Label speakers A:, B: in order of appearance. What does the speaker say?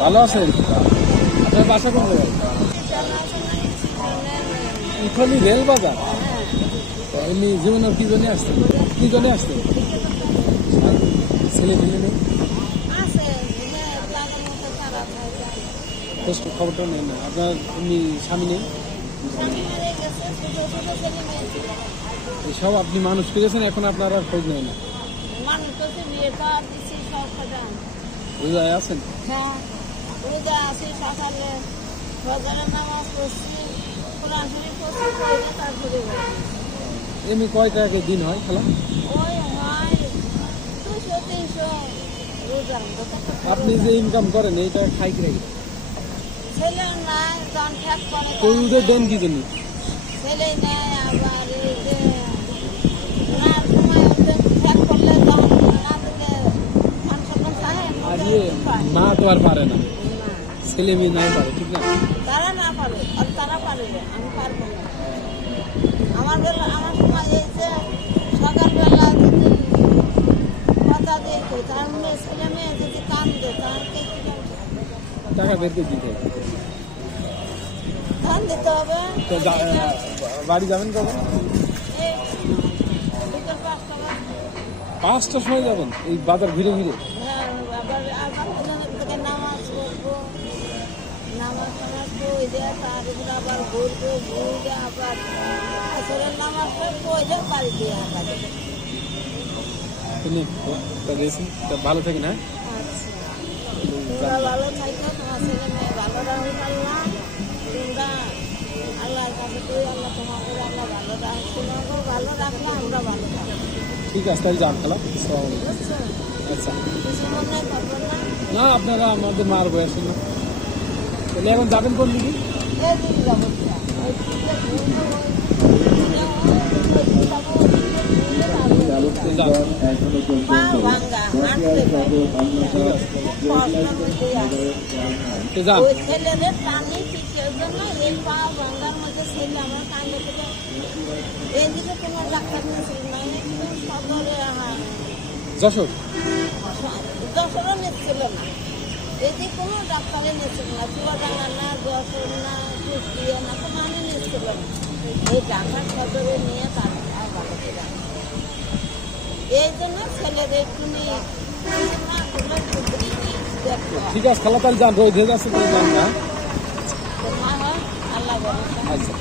A: ভালো আছেন? আপনার বাসা কোন ইখলি রেল বাজার এমনি জীবনের কি জন্য আসতেন কি জন্য আসতেন ছেলে ফেলে নেই? খবরটা নেই না। আপনার এমনি স্বামী নেই? এসব আপনি মানুষ করেছেন এখন আপনার আর খোঁজ নেই না? বুঝায় আছেন?
B: সকালে ভগবানের নামাজ পড়ছি কোরআন শরীফ পড়ছি পড়ে তারপরে বাড়ি।
A: এমনি কয় টাকা দিন হয় খেলা?
B: ওই হয় দুশো তিনশো কত
A: আপনি যে ইনকাম করেন এইটা খাই কি রাখি
B: ছেলেও নাই জন করে
A: তো ওদের দেন কি জন্য?
B: ছেলে আবার
A: ইয়ে মা তো আর পারে না, ছেলে মেয়ে নাই পারে ঠিক না?
B: তারা না পারে আর তারা পারবে আমি পারব না। আমার বেলা আমার সময় এই যে সকালবেলা যদি কথা দিয়ে তার মেয়ে ছেলে মেয়ে যদি কান্দে তাহলে
A: টাকা বের করে দিতে।
B: ধান দিতে হবে?
A: বাড়ি যাবেন
B: বিকেল
A: পাঁচটার সময় যাবেন এই বাজার ঘিরে ঘিরে
B: হ্যাঁ, আবার আবার ওখানে থেকে নামাজ পড়ব নামাজ পড়ে তার উপরে আবার ঘুরবো ঘুরে আবার আসরের নামাজটা পড়ে বাড়িতে
A: গেছেন তো ভালো থাকেন হ্যাঁ
B: আচ্ছা। তোমরা ভালো থাকো তোমার ছেলে মেয়ে ভালো রাখুন আল্লাহ। তোমরা আল্লাহর কাছে তুই আল্লাহ তোমাকে আল্লাহ ভালো রাখছি ভালো রাখলে আমরা ভালো থাকব।
A: ঠিক আছে তাহলে যান খেলা আচ্ছা।
B: না?
A: না আপনারা আমাদের মার বয়স না। তাহলে এখন যাবেন কোন দিকে?
B: ছেলেদের টানি পিছিয়ে জন্য এই পা ভাঙ্গার মধ্যে ছেলে আমার কান্দে থেকে এইদিকে কোনো ডাক্তার নিয়েছিল সদরে
A: যশোর?
B: যশোরও নিচ্ছিল না। এদিকে কোনো ডাক্তারে নিচ্ছিল না চুয়াডাঙ্গা না যশোর না কুষ্টিয়া না কোনো আমি নিচ্ছিল না এই ঢাকার সদরে নিয়ে তার। এই জন্য ছেলেদের একটু নিয়ে।
A: ঠিক আছে খেলা তাহলে যান রোদ হয়ে যাচ্ছে
B: হয় আল্লাহ
A: আচ্ছা